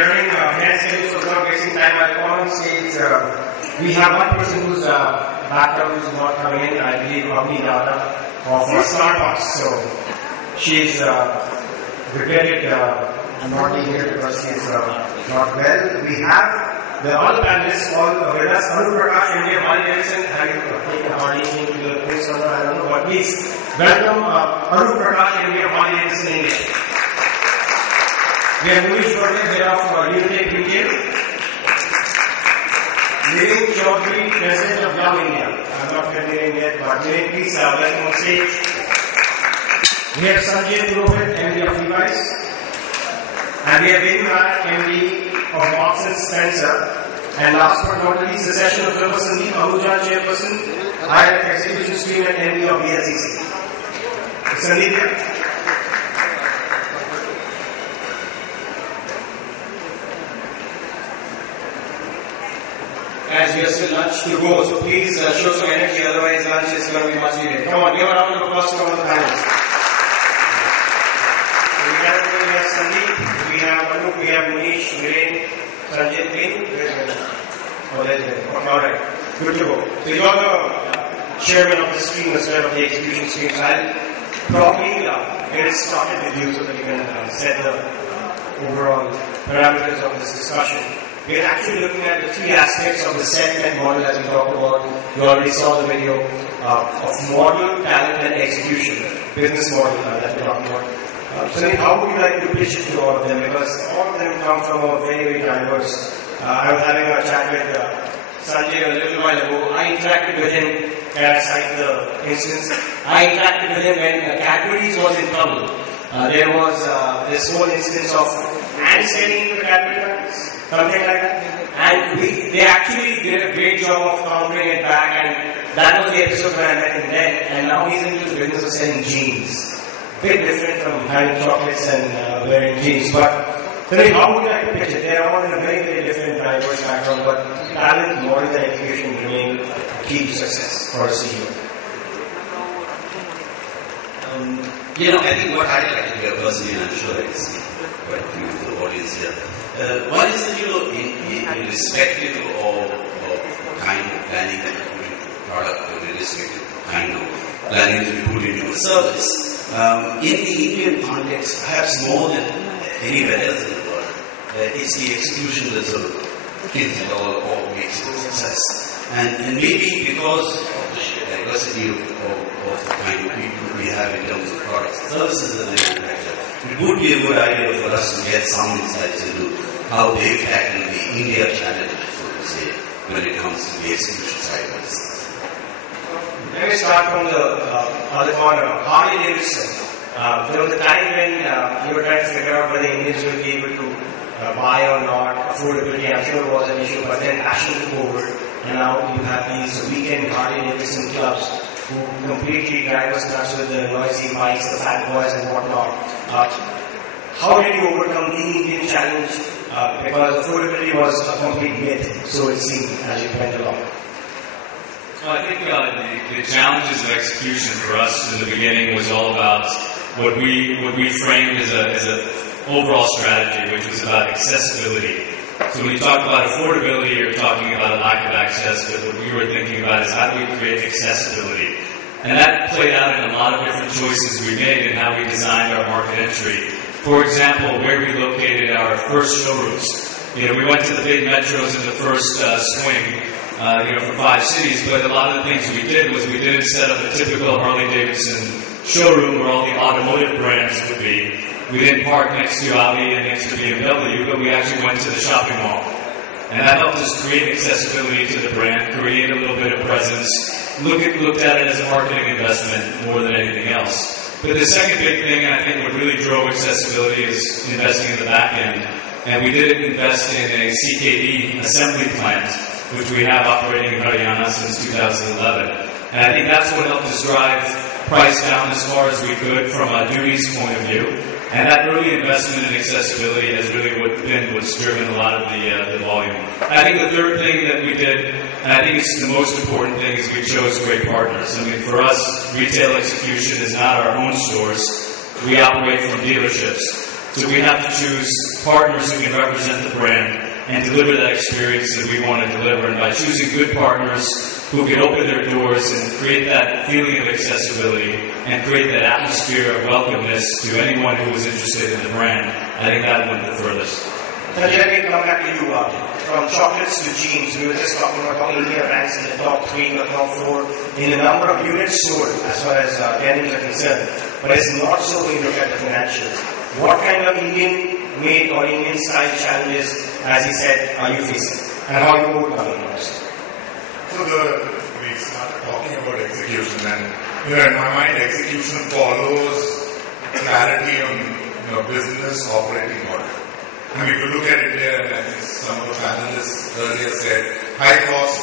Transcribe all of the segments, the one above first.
we're running behind schedule, so not wasting time. I'll call on stage. We have one person who's backed up, who's not coming in. I believe Data of Starbucks. So she's regretted not being here because she's not well. We have the other panelists all with us. Arup Prakash, India, Harley-Davidson. Having taken Harley into the place, I don't know, but please welcome Arup Prakash, India, Harley-Davidson, India. We have Munish Burger, head of Unitek Retail. Naveen Chaudhary, President of Young India. I'm not continuing yet, but Naveen, please welcome on stage. We have Sanjay Purohit, MD of Levi's. And we have Venu Nayak, MD of Marks and Spencer. And last but not least, the session of Dr. Sandeep Ahuja, Chairperson, IF Execution Stream and MD of BSEC. Sandeep here. As we have still lunch to go, so please show some energy, otherwise lunch is going to be much needed. Come on, give a round of applause to all the panelists. We have Sandeep, we have Anup, we have Munish, Viren, Sanjay, alright, good to go. So you are the chairman of the stream as well, of the execution stream. So I'll probably get it started with you so that you can set the overall parameters of this discussion. We're actually looking at the three aspects of the segment model as we talked about. You already saw the video of model, talent, and execution, business model that we're talking about. So how would you like to pitch it to all of them? Because all of them come from a very, very diverse. I was having a chat with Sanjay a little while ago. I interacted with him, and I cite the instance. I interacted with him when Cadbury's was in trouble. There was this whole instance of ants getting into Cadbury bags. Something like that. And they actually did a great job of countering it back, and that was the episode where I met him then. And now he's into the business of selling jeans. Bit different from having chocolates and wearing jeans. But how would you like to pitch it? They are all in a very, very different, diverse background, but talent, model, and execution remain key to success for a CEO. I think what I'd like to hear personally, and I'm sure it's quite a few of the audience here. One is that, irrespective of kind of planning that you put into a product, or irrespective of kind of planning that you put into a service, in the Indian context, perhaps more than anywhere else in the world, it's the execution that sort of kills it all or makes it a success. And maybe because of the sheer diversity of the kind of people we have in terms of products and services that they manufacture, it would be a good idea for us to get some insights into how they tackle the India challenge, so to say, when it comes to the execution side of this. Let me start from the other corner. Harley-Davidson. There was a time when you were trying to figure out whether Indians will be able to buy or not. Affordability, I'm sure, was an issue, but then passion took over. And now you have these weekend Harley-Davidson clubs who completely drive us nuts with the noisy bikes, the fat boys and whatnot. How did you overcome the Indian challenge? Because affordability was a complete myth, so it seemed, as you went along. Well, I think the challenges of execution for us in the beginning was all about what we framed as a overall strategy, which was about accessibility. So when you talk about affordability, you're talking about a lack of access, but what we were thinking about is how do we create accessibility? And that played out in a lot of different choices we made in how we designed our market entry. For example, where we located our first showrooms. We went to the big metros in the first swing, for 5 cities, but a lot of the things we did was we didn't set up a typical Harley-Davidson showroom where all the automotive brands would be. We didn't park next to Audi and next to BMW, but we actually went to the shopping mall. And that helped us create accessibility to the brand, create a little bit of presence, looked at it as a marketing investment more than anything else. But the second big thing, I think, what really drove accessibility is investing in the back end. And we did invest in a CKD assembly plant, which we have operating in Haryana since 2011. And I think that's what helped us drive price down as far as we could from a duties point of view. And that early investment in accessibility has really been what's driven a lot of the volume. I think the third thing that we did, and I think it's the most important thing, is we chose great partners. I mean, for us, retail execution is not our own stores. We operate from dealerships. So we have to choose partners who can represent the brand and deliver that experience that we want to deliver. And by choosing good partners who can open their doors and create that feeling of accessibility and create that atmosphere of welcomeness to anyone who is interested in the brand, I think that went the furthest. Now, let me come back to you. From chocolates to jeans, we were just talking about how India ranks in the top 3 or top 4 in the number of units sold as far as denims are concerned. But it's not so when you look at the financials. What kind of Indian-made or Indian-style challenges, as he said, are you facing? And how you overcome them? So we started talking about execution, and in my mind, execution follows clarity on business operating model. And if you look at India, and I think some of the panelists earlier said, high cost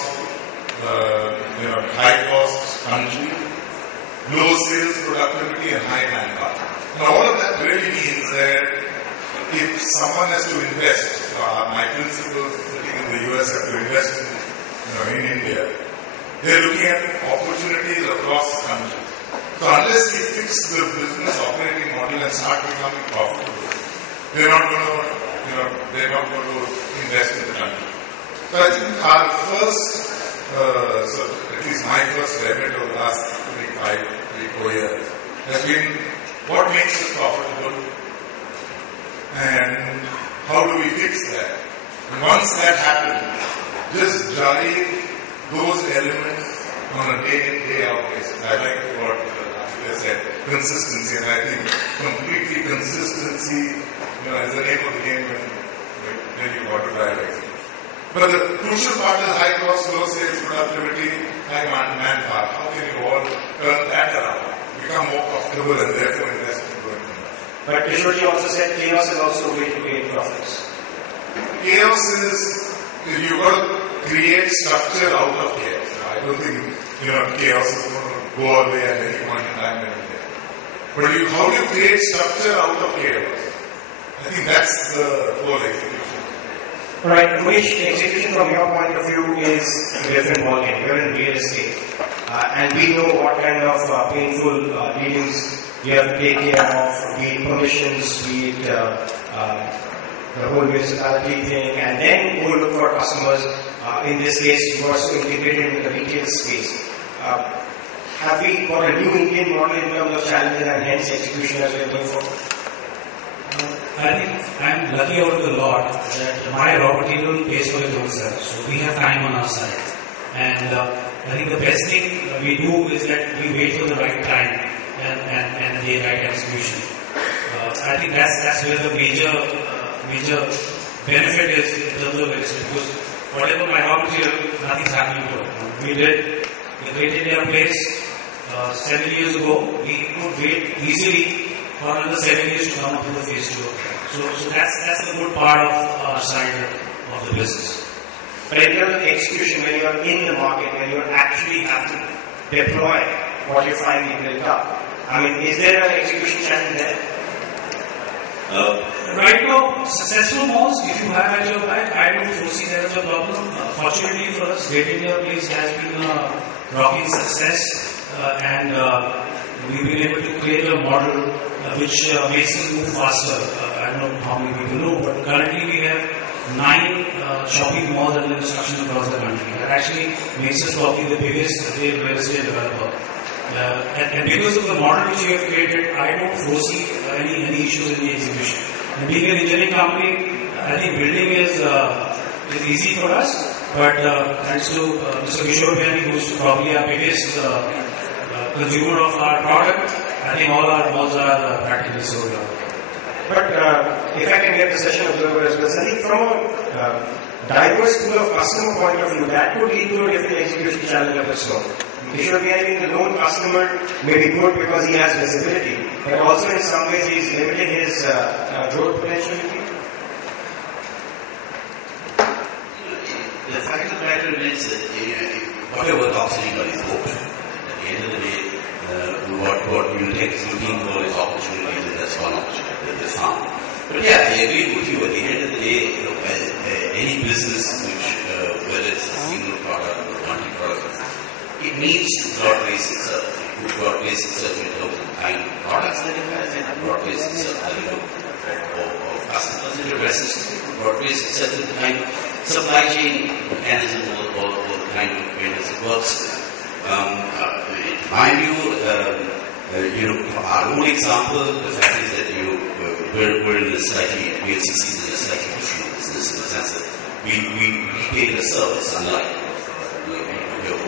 country, low sales productivity, and high manpower. And all of that really means that if someone has to invest, my principals sitting in the US have to invest in India, they're looking at opportunities across the country. So unless we fix the business operating model and start becoming profitable, they're not going to invest in the country. So I think our first, at least my first remit over the last 3-4 years has been what makes us profitable and how do we fix that. And once that happens, just drive those elements on a day-in, day-out basis. I like what I said, consistency, and I think completely consistency is the name of the game when you want to drive execution. But the crucial part is high cost, low sales, productivity, high manpower. How can you all turn that around, become more profitable, and therefore invest in growth? But Kishorji also said chaos is also a way to create profits. Chaos is, you've got to create structure out of chaos. I don't think, chaos is going to go away at any point in time. But how do you create structure out of chaos? I think that's the whole execution. Alright, Umesh, execution from your point of view is a different ballgame. You're in real estate. And we know what kind of painful dealings you have to take care of, be it permissions, be it the whole municipality thing, and then go look for customers. In this case, you are also integrated in the retail space. Have we got a new Indian model in terms of challenges and hence execution as we are going forward? I think I'm lucky out of the Lord that my raw material pays for its own self. So we have time on our side. And I think the best thing we do is that we wait for the right time and the right execution. I think that's where the major benefit is in terms of it. Because whatever my raw material, nothing's happening to it. We did the Great India Place 7 years ago. We could wait easily for another 7 years to come up to the phase 2. So that's the good part of our side of the business. But in terms of execution, when you are in the market, when you actually have to deploy what you finally built up, is there an execution challenge there? Right now, successful malls, if you have at your back, I don't foresee there is a problem. Fortunately for us, Great India Place has been a rocking success, and we've been able to create a model which makes us move faster. I don't know how many people know, but currently we have 9 shopping malls under construction across the country. That actually makes us probably the biggest real estate developer. And because of the model which we have created, I don't foresee any issues in the execution. And being an engineering company, I think building is easy for us, but thanks to Mr. Kishore Bhai, who's probably our biggest consumer of our product, I think all our malls are practically sold out. But if I can get the session observer as well, I think from a diverse pool of customer point of view, that could lead to a different execution challenge of its own. Kishore Bhai, the known customer may be good because he has visibility, but also in some ways he is limiting his growth potential. The fact of the matter remains that whatever talks anybody is open. At the end of the day, what Unitech is looking for is opportunity, and that's one opportunity that is found. But yeah, I agree with you. At the end of the day, any business which, whether it's a single product or multi-product, it needs to broad-base itself. It could broad-base itself in terms of the kind of products that it has, and broad-base itself in terms of customers. It addresses certain kind of supply chain mechanism or the kind of vendors it works with. In my view, our own example, the fact is that we're in a slightly, VLCC is in a slightly different business in the sense that we retail a service, unlike we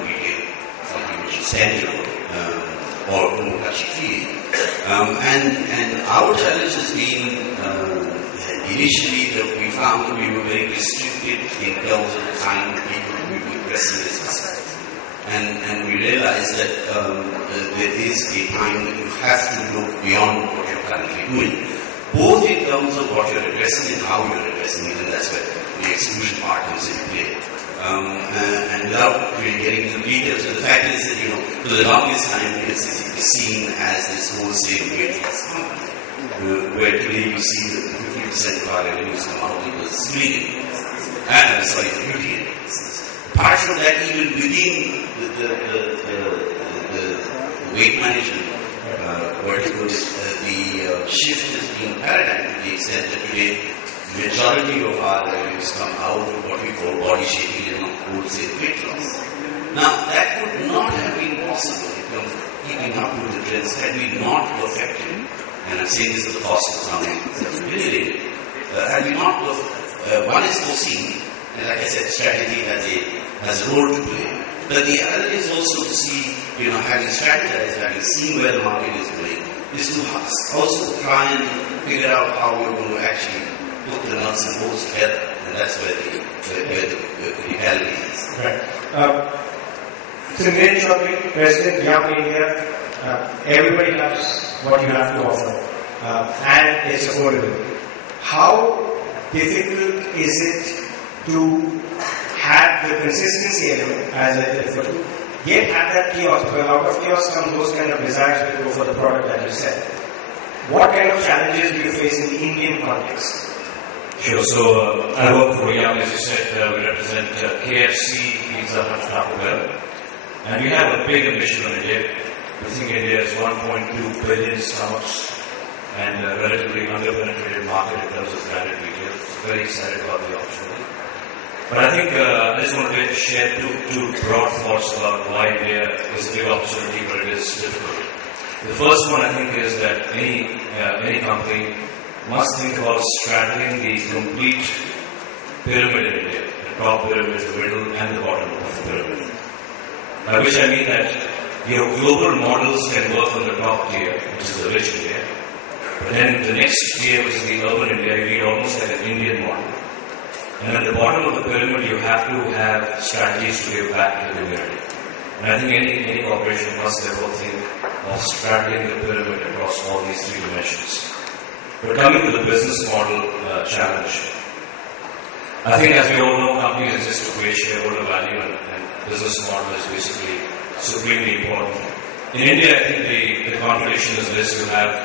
retail something which is tangible or more touchy-feely. And our challenge has been initially that we found that we were very restricted in terms of the kind of people we were addressing this. And we realized that there is a time that you have to look beyond what you're currently doing, both in terms of what you're addressing and how you're addressing it, and that's where the exclusion part comes into play. And without really getting into the details, the fact is that, for the longest time, it's seen as this wholesale weight loss company, where today you see that 50% of our revenues come out of the sleeping, beauty. Apart from that, even within the weight management verticals, the shift has been paradigm to the extent that today the majority of our revenues come out of what we call body shaping and wholesale weight loss. Now, that would not have been possible in terms of keeping up with the trends had we not perfected, and I'm saying this at the cost of sounding self-related, had we not one is foreseen, and like I said, strategy has a role to play. But the other is also to see, having strategized, having seen where the market is going, is to also try and figure out how we're going to actually put the nuts and bolts together. And that's where the criticality is. Right. So, Nitin Chaudhary, President, Young India, everybody loves what you have to offer. And it's affordable. How difficult is it to have the consistency element, as I refer to, yet have that chaos, because out of chaos come those kind of desires to go for the product that you sell. What kind of challenges do you face in the Indian context? Sure. So I work for Young, as you said, we represent KFC, Pizza Hut, Taco Bell, and we have a big ambition on India. We think India is 1.2 billion stomachs and a relatively under-penetrated market in terms of branded retail. So very excited about the opportunity. But I think I just want to share two broad thoughts about why India is a big opportunity, but it is difficult. The first one, I think, is that any company must think about straddling the complete pyramid in India. The top pyramid, the middle, and the bottom of the pyramid. By which I mean that global models can work on the top tier, which is the rich India. But then the next tier, which is the urban India, you need almost like an Indian model. And at the bottom of the pyramid, you have to have strategies to give back to the community. And I think any corporation must therefore think of straddling the pyramid across all these three dimensions. But coming to the business model challenge, I think as we all know, companies exist to create shareholder value, and business model is basically supremely important. In India, I think the contradiction is this: you have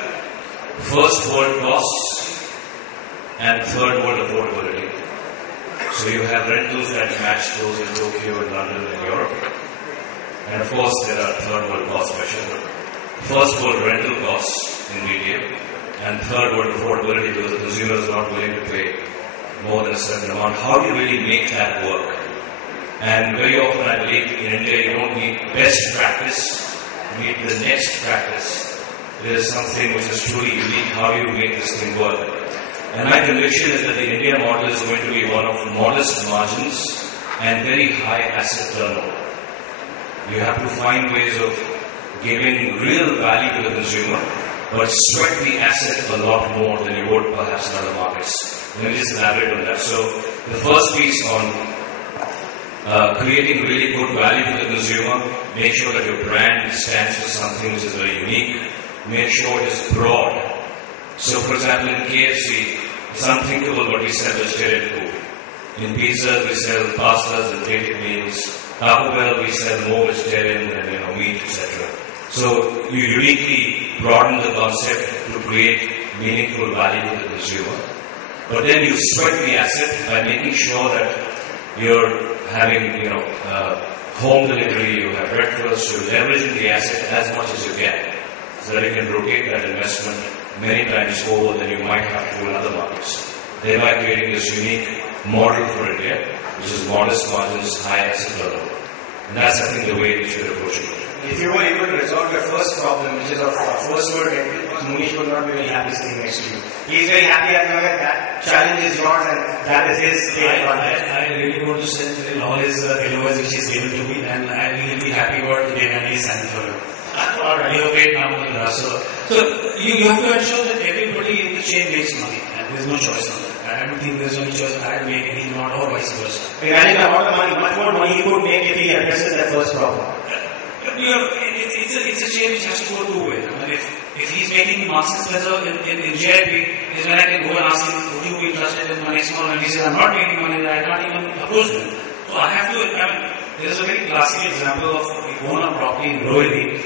first world costs and third world affordability. So you have rentals that match those in Tokyo and London and Europe. And of course there are third world cost pressures. First world rental costs in retail and third world affordability because the consumer is not willing to pay more than a certain amount. How do you really make that work? And very often I believe in India you don't need best practice, you need the next practice. There is something which is truly unique. How do you make this thing work? And my conviction is that the India model is going to be one of modest margins and very high asset turnover. You have to find ways of giving real value to the consumer, but sweat the asset a lot more than you would perhaps in other markets. Let me just elaborate on that. So the first piece on creating really good value for the consumer, make sure that your brand stands for something which is very unique, make sure it is broad. So, for example, in KFC, it's unthinkable what we sell vegetarian food. In pizza, we sell pastas and plated meals. Taco Bell, we sell more vegetarian and meat, etc. So, you uniquely broaden the concept to create meaningful value to the consumer. But then you sweat the asset by making sure that you're having, home delivery, you have breakfast, you're leveraging the asset as much as you can, so that you can rotate that investment many times over than you might have to in other markets, thereby creating this unique model for India, which is modest margins, high asset turnover. And that's, I think, the way we should approach it. If you were able to resolve your first problem, which is of first word rental, Munish would not be very happy sitting next to you. He is very happy at the moment that challenge is yours and that is his advantage. I really want to send all his LOS which he's given to me, and I will be happy about the day when he signed for him. Alright. You have paid now in the last. So you have to ensure that everybody in the chain makes money, and there's no choice on that. I don't think there's any choice. I make it, he's not, or vice versa. Regarding the amount of money, much more money he could make if he addresses that first problem. It's a chain which has to go two ways. I mean, if he's making Marks and Spencer in GIP, is when I can go and ask him, would you be interested in my next one? And he says, I'm not making money, I can't even approach them. So I have to, there's a very classic example of we own a property in Rohini,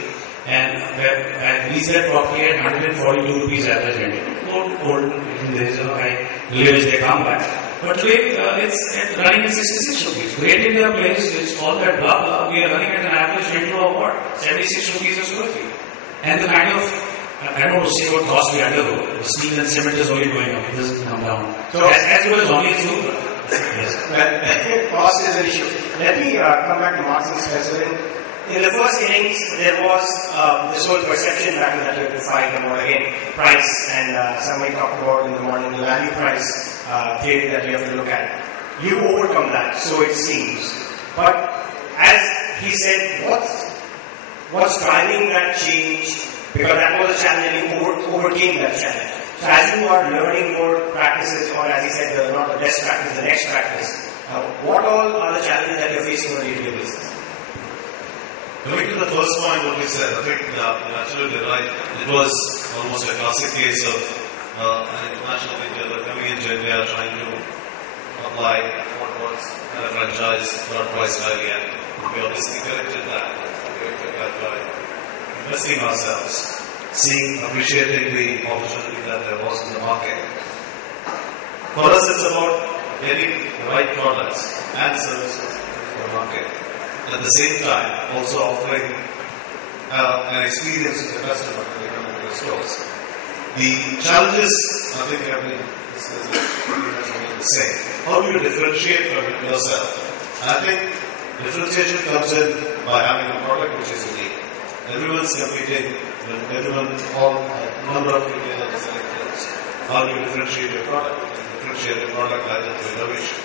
and we sell property at 142 rupees average rental. Old days, I live they come back. But today, it's running at 66 rupees. Great India Place, it's all that blah blah. We are running at an average rental of what? 76 rupees a square feet. And the kind of, I don't want to say what cost we undergo. The steel and cement is only going up. It doesn't come down. So as well as only as you. Yes. Well, cost is an issue. Let me come back to Marks and Spencer. In the first innings, there was this whole perception battle that you have to fight about again, price, and somebody talked about in the morning the value price theory that you have to look at. You overcome that, so it seems. But as he said, what's driving that change? Because that was a challenge and you overcame that challenge. So as you are learning more practices, or as he said, not the best practice, the next practice, what all are the challenges that you're facing on a day-to-day basis? Coming to the first point, what we said, I think you're absolutely right. It was almost a classic case of an international retailer coming into India trying to apply what was a franchise, not price highly, and we obviously corrected that. We corrected that by investing ourselves, appreciating the opportunity that there was in the market. For us, it's about getting the right products and services to the market. At the same time, also offering an experience to the customer when they come into the stores. The challenges, I think, have been the same. How do you differentiate from yourself? And I think differentiation comes in by having a product which is unique. Everyone's competing, all number of retailers selling clothes. How do you differentiate your product? You differentiate your product either through innovation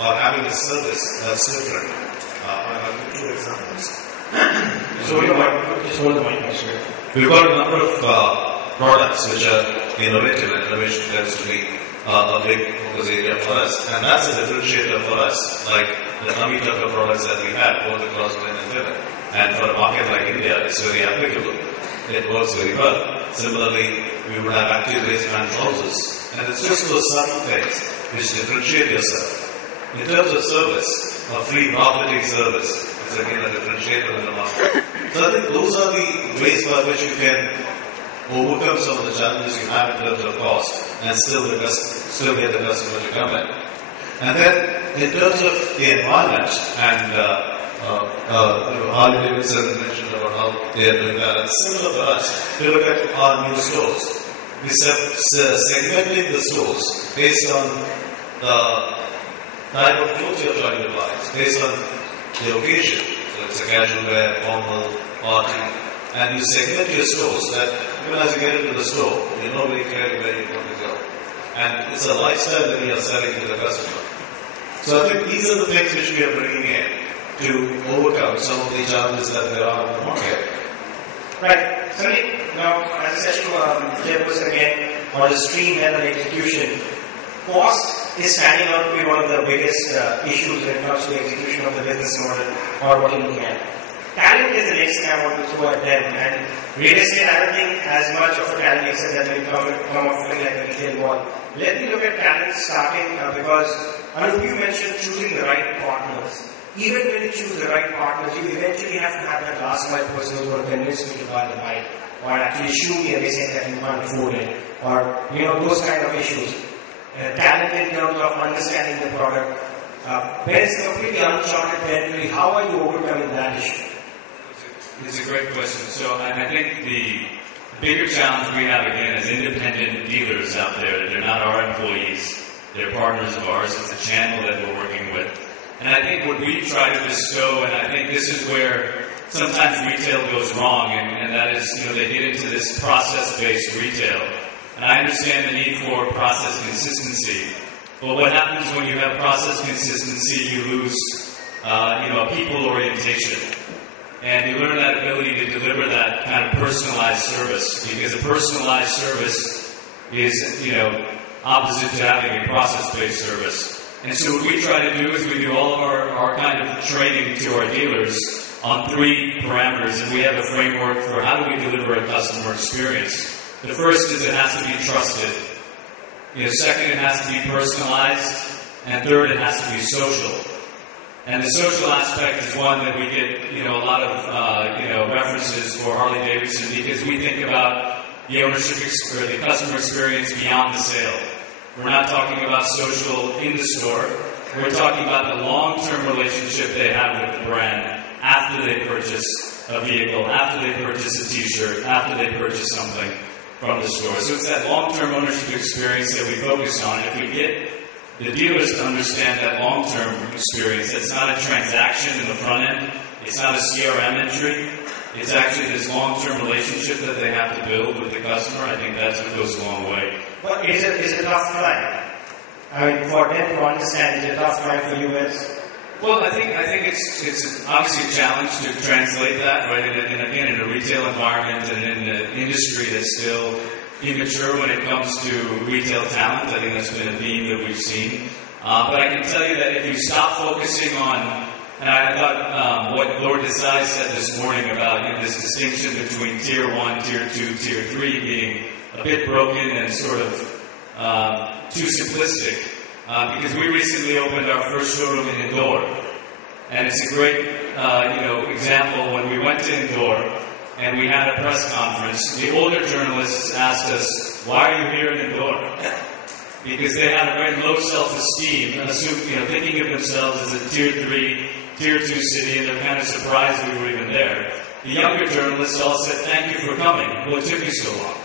or having a service that's different. I'll give 2 examples. We've got a number of products which are innovative, and innovation tends to be a big focus area for us, and that's a differentiator for us, like the tummy tucker products that we have, both across men and women. And for a market like India, it's very applicable. It works very well. Similarly, we would have active waistband trousers, and it's just those subtle things which differentiate yourself. In terms of service, a free marketing service is again a differentiator in the market. So I think those are the ways by which you can overcome some of the challenges you have in terms of cost and still get the customer to come in. And then in terms of the environment, and Harley-Davidson mentioned about how they are doing that, and similar for us, we look at our new stores. We segmenting the stores based on the type of clothes you're trying to buy. It's based on the occasion. So it's a casual wear, formal, party. And you segment your stores that even as you get into the store, you know very clearly where you want to go. And it's a lifestyle that we are selling to the customer. So I think these are the things which we are bringing in to overcome some of the challenges that there are in the market. Right. Sandeep, now as I said to Chairperson again, on the stream level execution, cost is standing out to be one of the biggest issues when it comes to the execution of the business model or what you're looking at. Talent is the next thing I want to throw at them, and real estate I don't think as much of a talent except that will come off like a retail wall. Let me look at talent starting because Anup, you mentioned choosing the right partners. Even when you choose the right partners, you eventually have to have that last mile person who will convince me to buy the bike, or actually shoot me and they say that you can't afford it, or those kind of issues. Talent in terms of understanding the product. When it's completely uncharted territory, how are you overcoming that issue? It's a great question. So I think bigger challenge we have, again, as independent dealers out there. They're not our employees. They're partners of ours. It's a channel that we're working with. And I think what we try to bestow, and I think this is where sometimes retail goes wrong, and that is, they get into this process-based retail. And I understand the need for process consistency. But what happens when you have process consistency, you lose, a people orientation. And you learn that ability to deliver that kind of personalized service, because a personalized service is, opposite to having a process-based service. And so what we try to do is we do all of our kind of training to our dealers on 3 parameters, and we have a framework for how do we deliver a customer experience. The first is it has to be trusted. Second, it has to be personalized. And third, it has to be social. And the social aspect is one that we get, a lot of, references for Harley-Davidson, because we think about the ownership or the customer experience beyond the sale. We're not talking about social in the store. We're talking about the long-term relationship they have with the brand after they purchase a vehicle, after they purchase a t-shirt, after they purchase something from the store. So it's that long-term ownership experience that we focus on. If we get the dealers to understand that long-term experience, it's not a transaction in the front end, it's not a CRM entry, it's actually this long-term relationship that they have to build with the customer. I think that's what goes a long way. But is it a tough time? I mean, for them to understand, is it a tough time for you guys? Well, I think it's obviously a challenge to translate that, right? And again, in a retail environment and in an industry that's still immature when it comes to retail talent. I think that's been a theme that we've seen. But I can tell you that if you stop focusing on, and I thought what Lord Desai said this morning about this distinction between Tier 1, Tier 2, Tier 3 being a bit broken and sort of too simplistic. Because we recently opened our first showroom in Indore. And it's a great, example. When we went to Indore and we had a press conference, the older journalists asked us, why are you here in Indore? Because they had a very low self-esteem, thinking of themselves as a Tier 3, Tier 2 city, and they're kind of surprised we were even there. The younger journalists all said, thank you for coming. Well, it took you so long.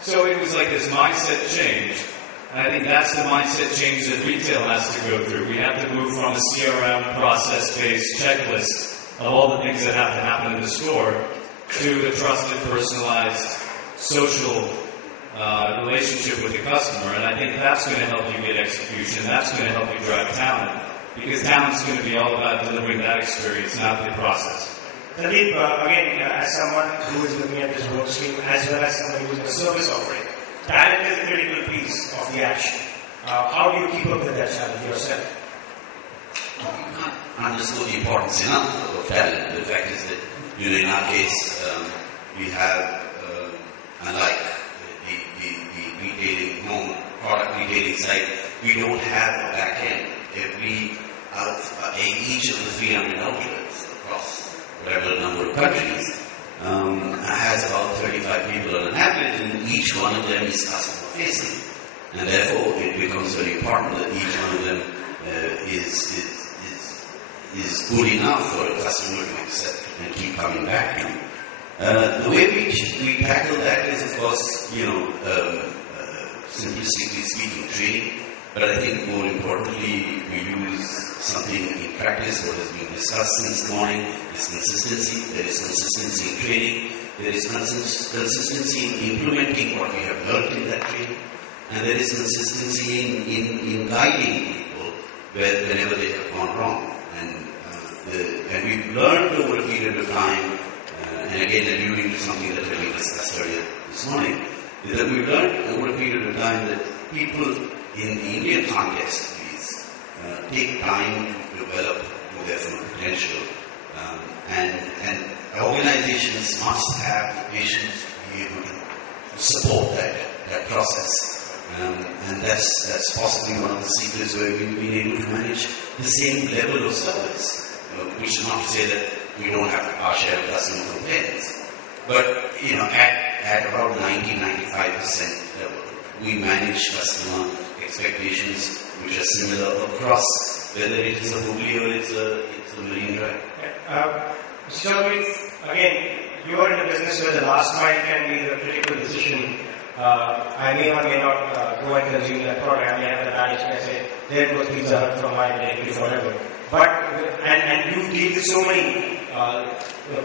So it was like this mindset change. And I think that's the mindset change that retail has to go through. We have to move from a CRM process-based checklist of all the things that have to happen in the store to a trusted, personalized, social relationship with the customer. And I think that's going to help you get execution. That's going to help you drive talent. Because talent's going to be all about delivering that experience, not the process. Sandeep, again, as someone who is looking at this work stream, as well as someone who is in a service offering, talent is a critical piece of the action. How do you keep up with that challenge yourself? Understood the importance enough of talent. The fact is that, in our case, we have, unlike the retailing, home product retailing side, we don't have a back end. Each of the 300 outlets across whatever number of countries has about 35 people on an average, and each one of them is customer facing. And therefore, it becomes very important that each one of them is good enough for a customer to accept and keep coming back to. The way we tackle that is, of course, simplistically speaking, training. But I think more importantly, we use something in practice, what has been discussed since morning, is consistency. There is consistency in training. There is consistency in implementing what we have learned in that training. And there is consistency in guiding people whenever they have gone wrong. And we've learned over a period of time, and again alluding to something that we discussed earlier this morning, is that we've learned over a period of time that people in the Indian context, please, take time to develop their full potential. And organizations must have the patience to be able to support that process. And that's possibly one of the secrets where we've been able to manage the same level of service. Which is not to say that we don't have our share of customer complaints. But, at about 90-95% level, we manage customer expectations which are similar across, whether it is a Hooghly or it's a Marine Drive. Mr. Chaudhary, again, you are in a business where the last mile can be the critical decision. I may or may not go and consume that product. I may have the knowledge and I say, there goes Pizza Hut from my bakery forever. But, and you deal with so many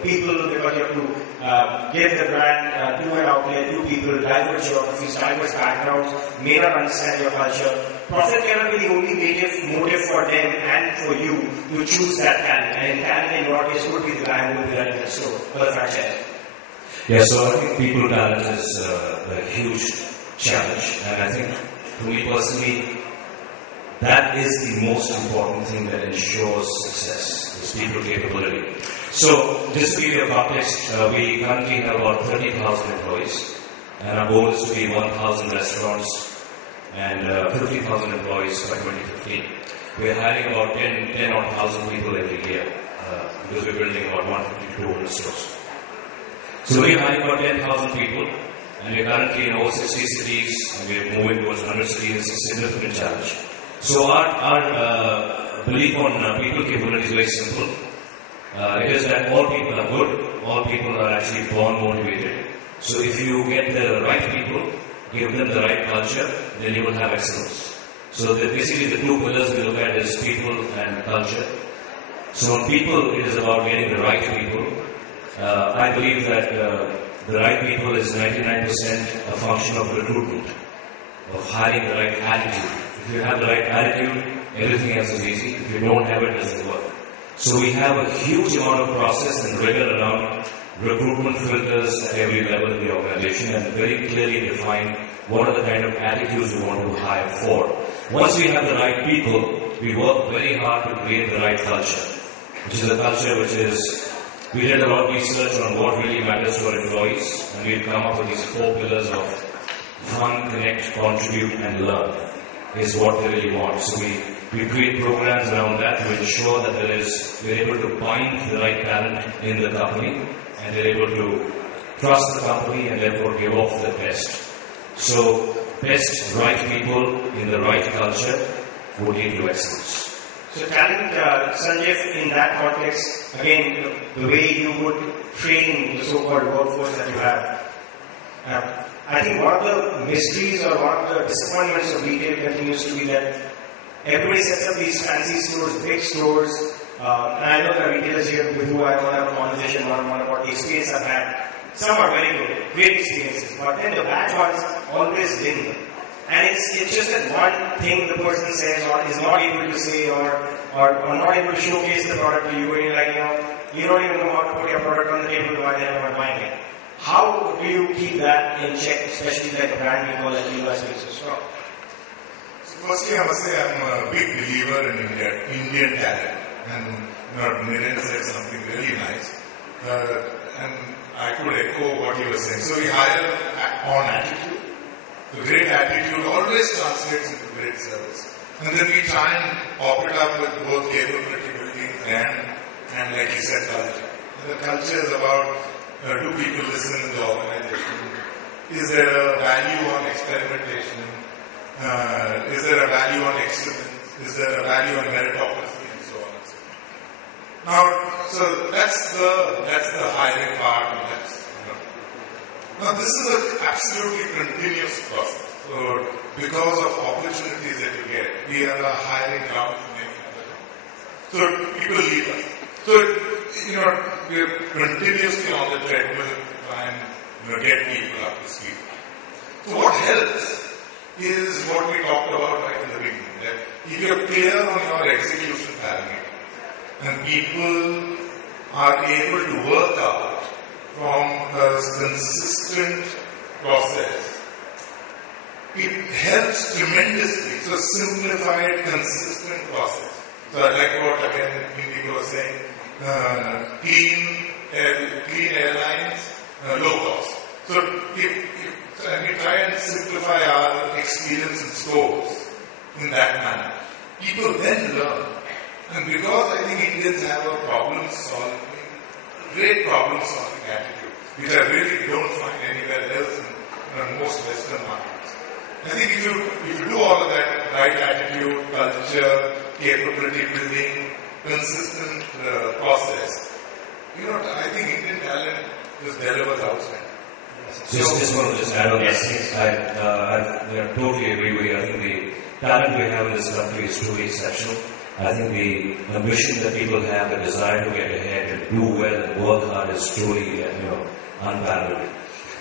people because you have to give the brand to an outlet, to people, diverse geographies, diverse backgrounds, may not understand your culture. Profit cannot be the only motive for them and for you to choose that talent. And in talent, in your case, would be the guy who will be running the store or the franchise. Yeah, so I think people talent is a huge challenge, and I think for me personally, that is the most important thing that ensures success, is people capability. So, just to give you a context, we currently have about 30,000 employees, and our goal is to be 1,000 restaurants and 50,000 employees by 2015. We're hiring about 10 or 1,000 people every year, because we're building about 150 to 200 stores. So we're hiring about 10,000 people, and we're currently in over 60 cities, and we're moving towards 100 cities. It's a significant challenge. So our belief on people capability is very simple. It is that all people are good, all people are actually born motivated. So if you get the right people, give them the right culture, then you will have excellence. So basically the two pillars we look at is people and culture. So on people, it is about getting the right people. I believe that the right people is 99% a function of recruitment, of hiring the right attitude. If you have the right attitude, everything else is easy. If you don't have it, it doesn't work. So we have a huge amount of process and rigor around recruitment filters at every level of the organization, and very clearly define what are the kind of attitudes we want to hire for. Once we have the right people, we work very hard to create the right culture, which is a culture which is, we did a lot of research on what really matters to our employees, and we've come up with these 4 pillars of fun, connect, contribute, and learn, is what they really want. So we create programs around that to ensure that we're able to find the right talent in the company, and they're able to trust the company and therefore give off the best. So best, right people in the right culture would lead to excellence. So talent, Sanjay, in that context, again, the way you would train the so-called workforce that you have, I think one of the mysteries or one of the disappointments of retail continues to be that everybody sets up these fancy stores, big stores, and I know the retailers here with who I want to have a conversation one-on-one about the experience I've had. Some are very good, great experiences, but then the bad ones always win. And it's just that one thing the person says or is not able to say or not able to showcase the product to you, and you're like, you don't even know how to put your product on the table, why they're not buying it. How do you keep that in check, especially like a brand you call like you guys being so strong? So firstly, I must say I'm a big believer in Indian talent. And Niren said something really nice. And I could echo what you were saying. So we hire on attitude. The great attitude always translates into great service. And then we try and pop it up with both capability building and like you said, culture. And the culture is about do people listen in the organization? Is there a value on experimentation? Is there a value on excellence? Is there a value on meritocracy and so on and so forth? Now, so that's the hiring part. Now this is an absolutely continuous process. So because of opportunities that you get, we are hiring ground for many other companies. So people leave us. So we are continuously on the treadmill to try and get people up to speed. So what helps is what we talked about right in the beginning, that if you're clear on your execution parameter and people are able to work out from a consistent process, it helps tremendously. So simplified, consistent process. So I like what again IndiGo was saying, clean airlines, low cost. So and we try and simplify our experience in stores in that manner. People then learn. And because I think Indians have a great problem-solving attitude, which I really don't find anywhere else in most Western markets. I think if you do all of that, right attitude, culture, capability building, consistent process, I think Indian talent just delivers outstanding. Just want to just add on that. I totally agree with you. I think the talent we have in this country is truly exceptional. I think the ambition that people have, the desire to get ahead and do well and work hard is truly, unparalleled.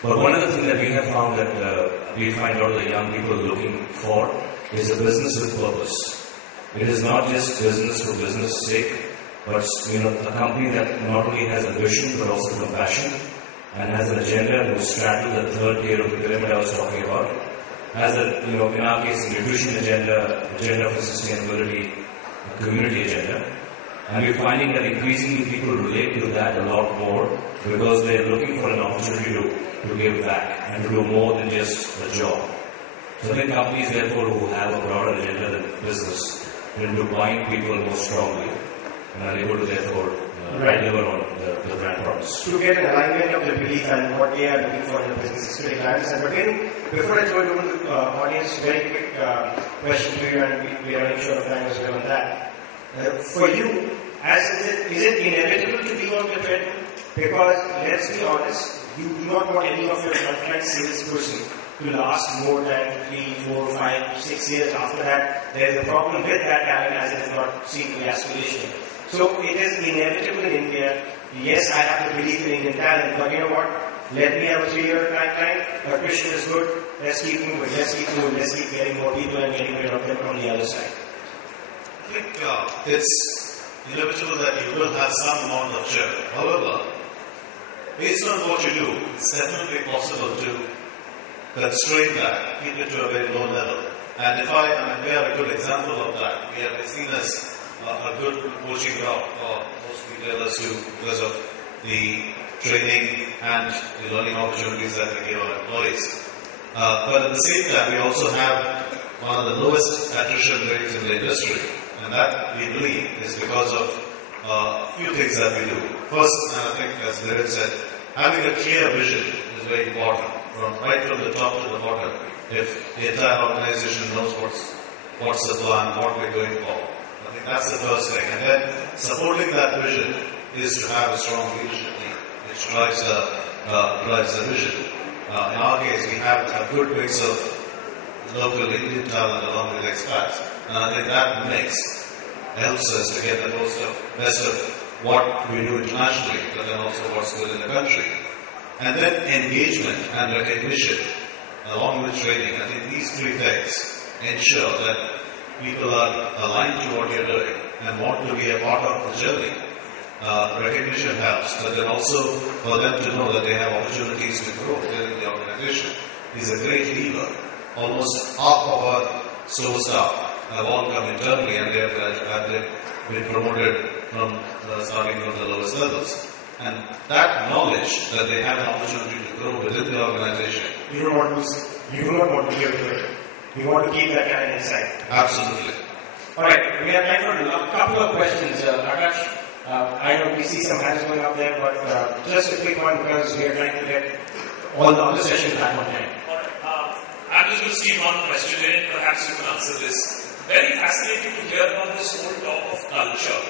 But one of the things that we have found that we find a lot of the young people looking for is a business with purpose. It is not just business for business sake, but a company that not only has a vision but also compassion and has an agenda to straddle the third tier of the pyramid I was talking about. Has a, in our case, a nutrition agenda for sustainability, a community agenda. And we're finding that increasingly people relate to that a lot more because they're looking for an opportunity to give back and to do more than just a job. So I think companies, therefore, who have a broader agenda than business tend to bind people more strongly and are able to, therefore, deliver on the brand promise. To get an alignment of the belief and what they are looking for in the business is pretty nice. And again, before I go to the audience, very quick question to you, and we are running short of time as well on that. For you, is it inevitable to be on the treadmill? Because let's be honest, you do not want any of your frontline salesperson to last more than 3, 4, 5, 6 years. After that, there is a problem with that talent as it is not seen to aspiration. So it is inevitable in India. Yes, I have to believe in Indian talent, but you know what? Let me have a 3-year timeline. Attrition is good. Let's keep moving. Let's keep getting more people and getting rid of them on the other side. I think it's inevitable that you will have some amount of churn. However, based on what you do, it's definitely possible to constrain that, keep it to a very low level. And we are a good example of that. We have seen as a good coaching ground for most retailers because of the training and the learning opportunities that we give our employees. But at the same time, we also have one of the lowest attrition rates in the industry. And that, we believe, is because of a few things that we do. First, and I think as David said, having a clear vision is very important, right from the top to the bottom. If the entire organization knows what's the plan, what we're going for. I think that's the first thing. And then supporting that vision is to have a strong leadership team, which drives the vision. In our case, we have a good mix of local Indian talent along with expats. And I think that mix helps us to get the best of what we do internationally, but then also what's good in the country. And then engagement and recognition, along with training. I think these three things ensure that people are aligned to what you're doing and want to be a part of the journey. Recognition helps, but then also for them to know that they have opportunities to grow within the organization is a great lever. Almost half of our store staff have all come internally and they've been promoted from starting from the lowest levels. And that knowledge that they have an opportunity to grow within the organization. You do not want to give to it. You want to keep that talent inside. Absolutely. Alright, we have time for a couple of questions. Akash, I know we see some hands going up there, but just a quick one because we are trying to get all the other sessions back on time. I'm just going to see one question in it, perhaps you can answer this. Very fascinating to hear about this whole talk of culture.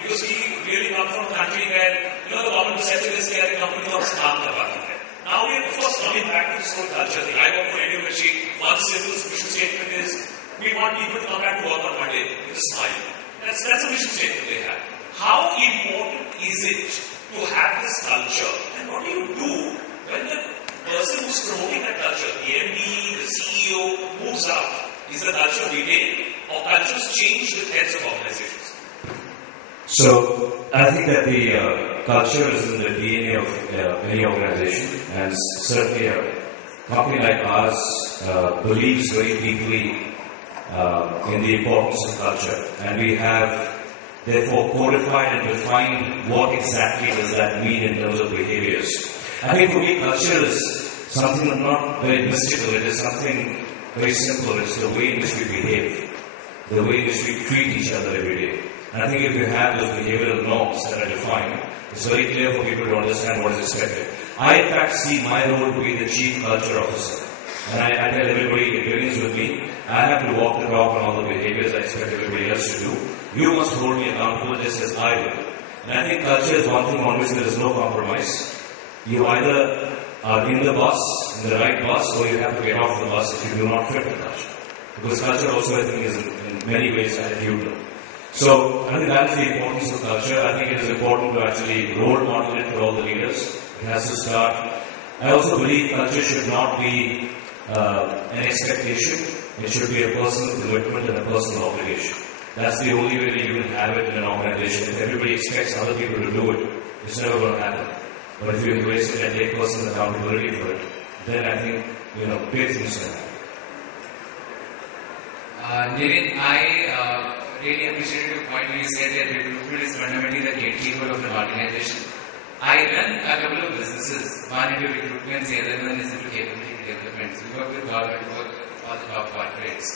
Because we really come from a country where, the government perception is that the company was not about it. Now we are first coming back to this whole culture thing. I work for Radio Machine. One simple mission statement is, we want people to come back to work on Monday with a smile. That's a mission statement they have. How important is it to have this culture? And what do you do when the person who's promoting that culture, the MD, the CEO, moves out? Is the culture retained or cultures change with heads of organizations? So, I think that the culture is in the DNA of any organization, and certainly a company like ours believes very deeply in the importance of culture, and we have therefore codified and defined what exactly does that mean in terms of behaviors. I think for me, culture is something not very mystical. It is something very simple. It's the way in which we behave, the way in which we treat each other every day. And I think if you have those behavioral norms that are defined, it's very clear for people to understand what is expected. I, in fact, see my role to be the chief culture officer. And I tell everybody, it begins with me. I have to walk the talk on all the behaviors I expect everybody else to do. You must hold me accountable just as I will. And I think culture is one thing on which there is no compromise. You either are in the bus, in the right bus, or you have to get off the bus if you do not fit the culture. Because culture also, I think, is in many ways attitudinal. So, I think that's the importance of culture. I think it is important to actually role model it for all the leaders. It has to start. I also believe culture should not be an expectation. It should be a personal commitment and a personal obligation. That's the only way that you can have it in an organization. If everybody expects other people to do it, it's never going to happen. But if you embrace it and take personal accountability for it, then I think, big things can happen. Nivin, I really appreciate your point when you said that recruitment is fundamentally the gatekeeper of an organization. I run a couple of businesses, one into recruitment, the other one is into capability development. So we work with government, we work with all the top corporates.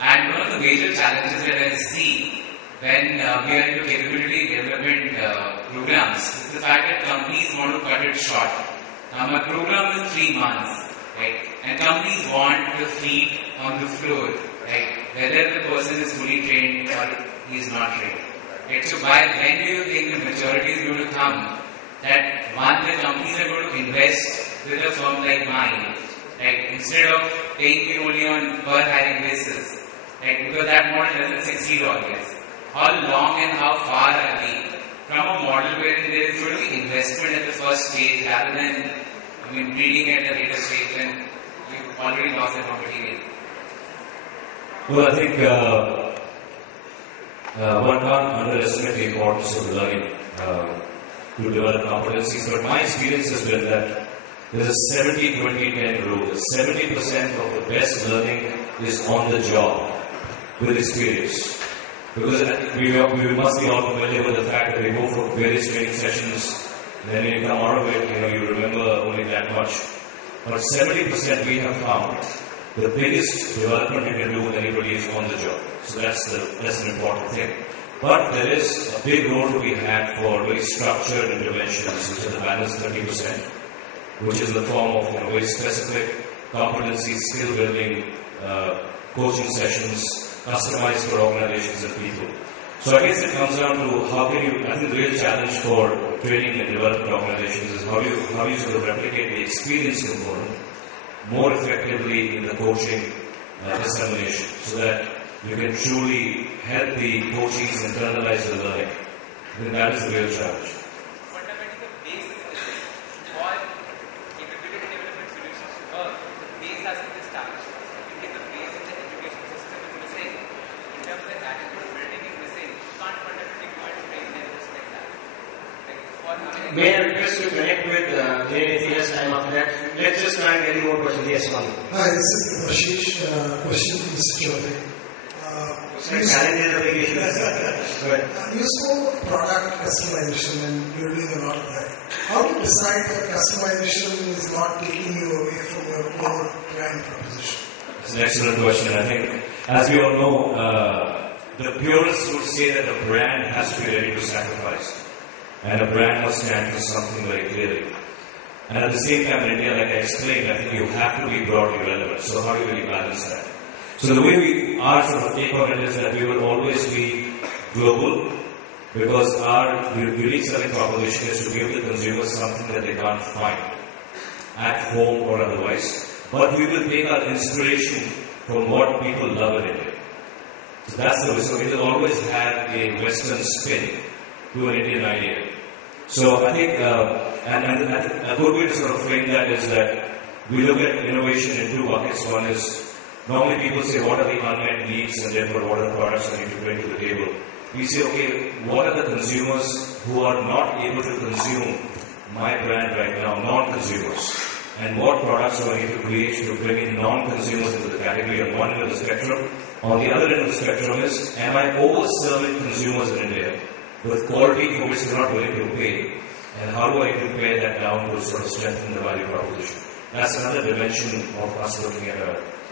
And one of the major challenges that I see when we are into capability development programs is the fact that companies want to cut it short. Now my program is 3 months, right? And companies want the feet on the floor, right? Whether the person is fully trained or he is not trained. Right? So when do you think the maturity is going to come that one, the companies are going to invest with a firm like mine, right? Instead of paying you only on per hiring basis, right? Because that model doesn't succeed always. How long and how far are we from a model where there is going to be investment at the first stage rather than, breeding at a later stage when you've already lost the raw material? Well, I think one can't underestimate the importance of learning to develop competencies, but my experience has been that there's a 70-20-10 rule. 70% of the best learning is on the job with experience. Because we must be all familiar with the fact that we go for various training sessions, and then when you come out of it, you remember only that much. But 70% we have found, the biggest development you can do with anybody is on the job. So that's an important thing. But there is a big role to be had for very structured interventions, which are the balance 30%, which is the form of very specific competency, skill building, coaching sessions, customized for organizations and people. So I guess it comes down to how can you, I think the real challenge for training and development organizations is how you sort of replicate the experience component more effectively in the coaching dissemination so that you can truly help the coaches internalize the learning. I think that is the real challenge. Fundamentally, the base is the same. For capability development solutions to work, the base has been established. You get the base in the education system is missing. In terms of the attitude building is missing. You can't fundamentally go and train them just like that. May I request you to connect with anything else time after that? Let's just try and get more questions. Yes, Manu. Hi, this is Ashish. Question from Mr. Chaudhary. You spoke product customization and you're doing a lot of that. How do you decide that customization is not taking you away from your core brand proposition? It's an excellent question. I think, as we all know, the purists would say that a brand has to be ready to sacrifice. And a brand must stand for something very clearly. And at the same time in India, like I explained, I think you have to be broadly relevant. So how do you really balance that? So the way we are sort of take on it is that we will always be global because our unique selling proposition is to give the consumer something that they can't find at home or otherwise. But we will take our inspiration from what people love in India. So that's the way. So we will always have a Western spin to an Indian idea. So I think, and a good way to sort of frame that is that we look at innovation in two buckets. One is, normally people say, what are the unmet needs and therefore what are the products I need to bring to the table? We say, okay, what are the consumers who are not able to consume my brand right now, non-consumers? And what products do I need to create to bring in non-consumers into the category on one end of the spectrum? On the other end of the spectrum is, am I over-serving consumers in India with quality for which they're not willing to pay? And how do I need to pare that down to sort of strengthen the value proposition? That's another dimension of us looking at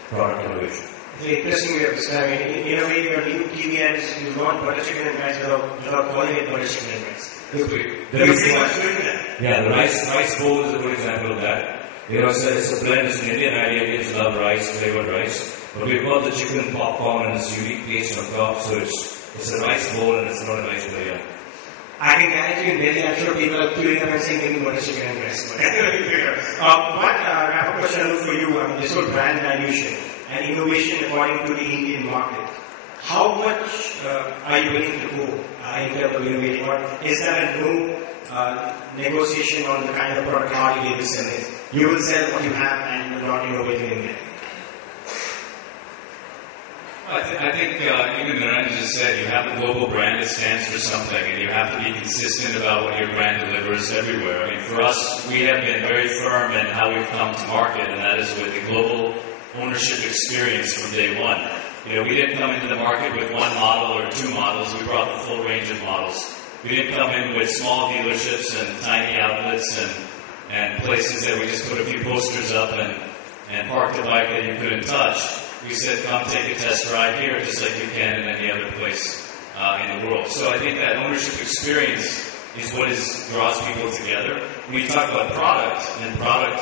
product innovation. The interesting way of describing it, in a way, your new TV ads use not butter chicken and rice without calling it butter chicken and rice. They're pretty much doing that. Yeah, the rice bowl is a good example of that. It's a blend, it's an Indian idea, kids love rice, flavored rice. But we call the chicken popcorn and this unique taste on top, so it's a rice bowl and it's not a rice biryani. I can guarantee in Delhi, I'm sure people are queuing up and saying, give me butter chicken and breast. One wrap-up question for you, this whole brand dilution and innovation according to the Indian market. How much are you willing to go in terms of innovating? Or is there a no negotiation on the kind of product Harley-Davidson is? You will sell what you have and will not innovate in India. I think even Narendra just said, you have a global brand that stands for something, and you have to be consistent about what your brand delivers everywhere. I mean, for us, we have been very firm in how we've come to market, and that is with the global ownership experience from day one. You know, we didn't come into the market with one model or two models. We brought the full range of models. We didn't come in with small dealerships and tiny outlets and places that we just put a few posters up and park the bike that you couldn't touch. We said, come take a test ride here, just like you can in any other place in the world. So I think that ownership experience is what draws people together. When you talk about product and product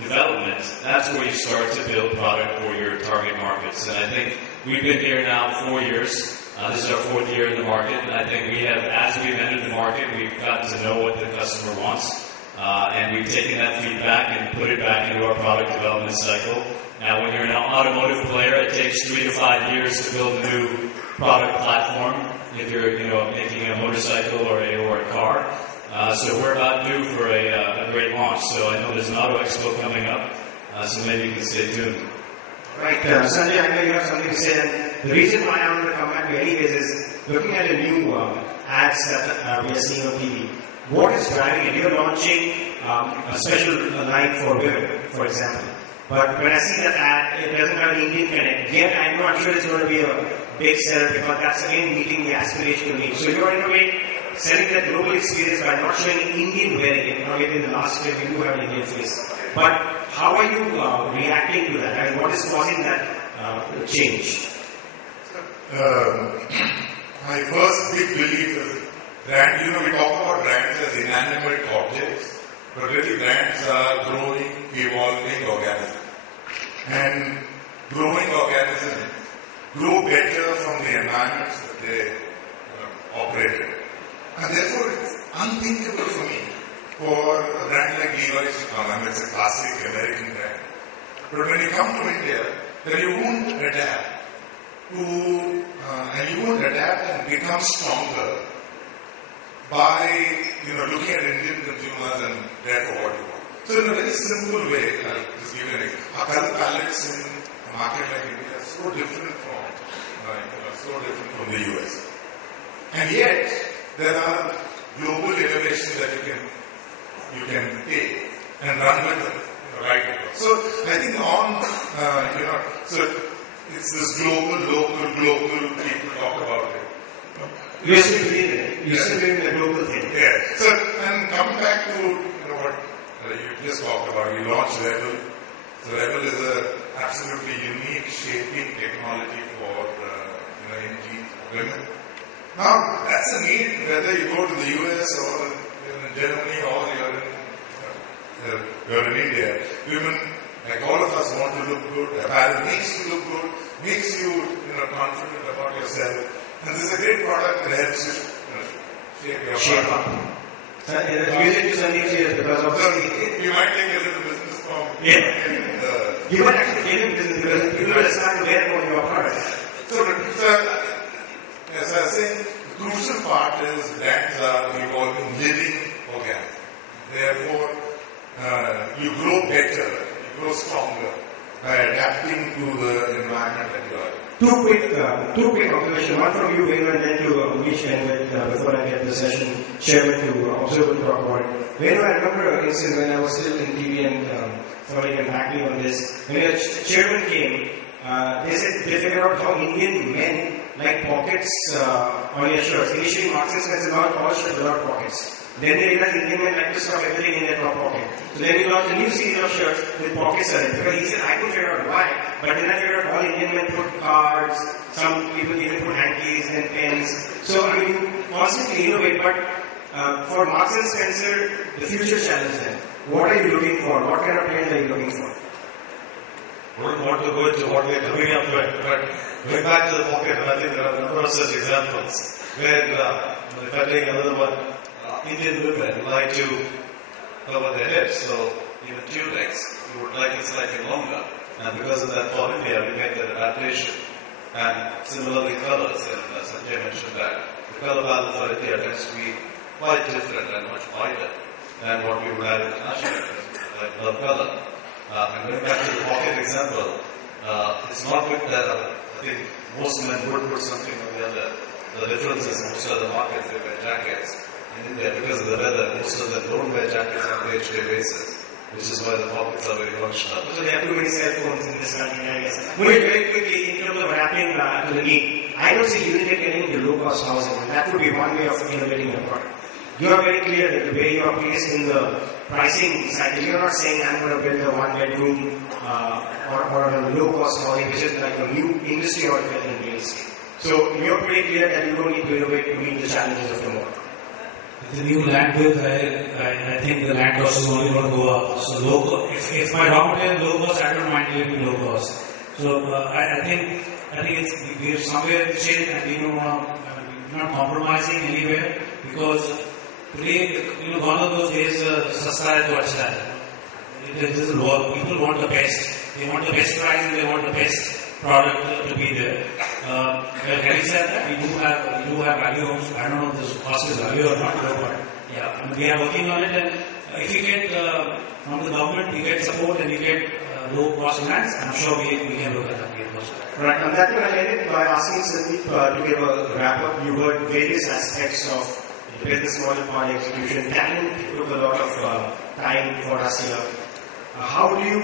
development, that's where you start to build product for your target markets. And I think we've been here now 4 years. This is our 4th year in the market, and I think we have, as we've entered the market, we've gotten to know what the customer wants, and we've taken that feedback and put it back into our product development cycle. Now, when you're an automotive player, it takes 3 to 5 years to build a new product platform. If you're, making a motorcycle or a car, so we're about due for a great launch. So I know there's an auto expo coming up, so maybe you can stay tuned. Right, Sanjay, I know you have something to say. And the reason why I want to come back to anyways is looking at the new ads that we are seeing on TV. What is driving it? You're launching a special line for women, for example. But when I see that ad, it doesn't have an Indian connect. Yet I'm not sure it's going to be a big seller because that's again meeting the aspirational needs. So you're in a way selling that global experience by not showing an Indian wearing it. Now yet in the last year we do have an Indian face. But how are you reacting to that? And what is causing that change? My first big belief is brand. We talk about brands as inanimate objects, but really brands are growing, evolving organisms. And growing organisms grow better from the environments that they operate in. And therefore it's unthinkable for me for a brand like Levi's to come. I mean, it's a classic American brand. But when you come to India, then you won't adapt and become stronger by, looking at Indian consumers and therefore what you want. So in a very simple way, I'll just give you an example. Our color palettes in a market like India are so different from the US. And yet, there are global innovations that you can take and run with them, right across. So I think so it's this global, local, people talk about it. You still believe it. You still believe in the global thing. Yeah. So, and coming back to what you just talked about, you launched Rebel. So Rebel is an absolutely unique shaping technology for women. Now, that's a need whether you go to the US or you're in Germany or you're in India. Women, like all of us, want to look good. Apparel makes you look good, makes you confident about yourself. And this is a great product that helps you shape up. Music to Sandeep here because of you might take a little business from you might actually give him business because you will start to wear on your product. So as I was saying, the crucial part is brands are evolving living organisms. Therefore, you grow better, you grow stronger by adapting to the environment that you are in. Two quick observations. One from you, Venu, and then to Amish, and before I get the session chairman to observe and talk about it. Venu, I remember an instance when I was still in TV and somebody can back me on this. When the chairman came, they said they figured out how Indian men like pockets on their shirts. Initially, Marks and Spencer launched all shirts without pockets. Then they realized Indian men like to stuff everything in their top pocket. So then we launched a new series of shirts with pockets on it. Because he said, I couldn't figure out why. But then I figured out all Indian men put cards, some people even put hankies and pens. So I mean, you constantly innovate. But for Marks and Spencer, the future challenge then. What are you looking for? What kind of trends are you looking for? I wouldn't want to go into what we're coming up with, but going back to the pocket, and I think there are a number of such examples. where, if I take another one, Indian women like to cover their hips, so even tunics, you would like it slightly longer. And because of that, for India, we made that adaptation. And similarly, colors, and Sanjay mentioned that. The color palette for India tends to be quite different and much wider than what we would have internationally, like blood color. And going back to the pocket example, it's not with that, I think most men would put something on the other. The difference is most of the markets, they wear jackets. In India, because of the weather, most of them don't wear jackets on a day-to-day basis, which is why the pockets are very functional. So there are too many cell phones in this country, I guess. Moving very quickly, in terms of wrapping to the need, I don't see United getting into low-cost housing, and that would be one way of innovating your product. You are very clear that the way you are placed in the pricing cycle, you are not saying I'm going to build a one-bedroom or a low-cost housing, which is like a new industry or in real estate. So you're pretty clear that you don't need to innovate to meet the challenges of tomorrow. The new land bill, I think the land cost is only going to go up. So if my raw material low cost, I don't mind living low cost. So I think we're somewhere in the chain, and we're not compromising anywhere, because today, one of those days, sasta hai to acha hai. It doesn't work. People want the best. They want the best price and they want the best product to be there. Having said that, we do have value homes. I don't know if this cost is value or not, but yeah, we are working on it. And if we get from the government, we get support and we get low cost lands, I'm sure we can look at that. Right, on that one, I'll end it by asking Sandeep to give a wrap up. You heard various aspects of business model, part execution. Talent took a lot of time for us here. How do you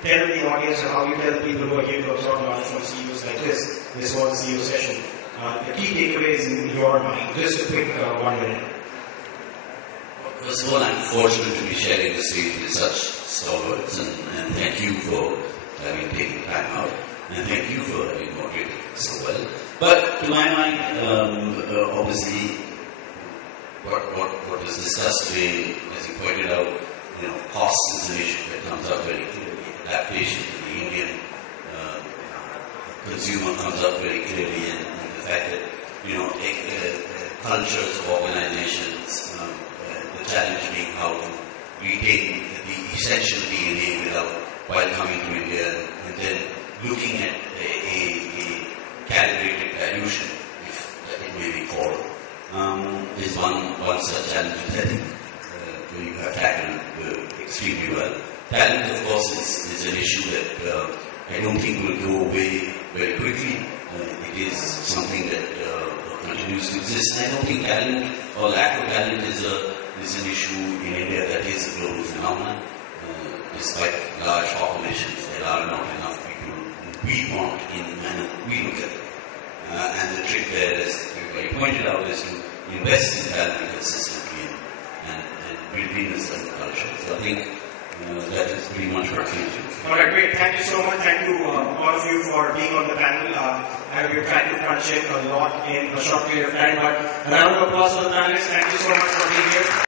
tell the audience, or how do you tell the people who are here to absorb knowledge from CEOs like this? This was the CEO session. The key takeaways in your mind, just a quick 1 minute. First of all, I'm fortunate to be sharing the stage with such stalwarts, and thank you for having taken time out, and thank you for having moderated so well. But to my mind, obviously, what was discussed today, as you pointed out, cost is an issue that comes up very clearly. Adaptation to the Indian consumer comes up very clearly, and the fact that cultures of organizations, the challenge being how to retain the essential DNA while coming to India, and then looking at a calibrated dilution, if it may be called, is one such challenge that I think you have tackled extremely well. Talent, of course, is an issue that I don't think will go away very quickly. It is something that continues to exist. And I don't think talent or lack of talent is an issue in India that is a global phenomenon. Despite large populations, there are not enough people who we want in the manner we look at them. And the trick there, as everybody pointed out, is to invest in talent consistently and build in a certain culture. So I think that is pretty much what we do. All right, great. Thank you so much. Thank you, all of you, for being on the panel. I will be trying to crunch in a lot in a short period of time, but a round of applause for the panelists. Thank you so much for being here.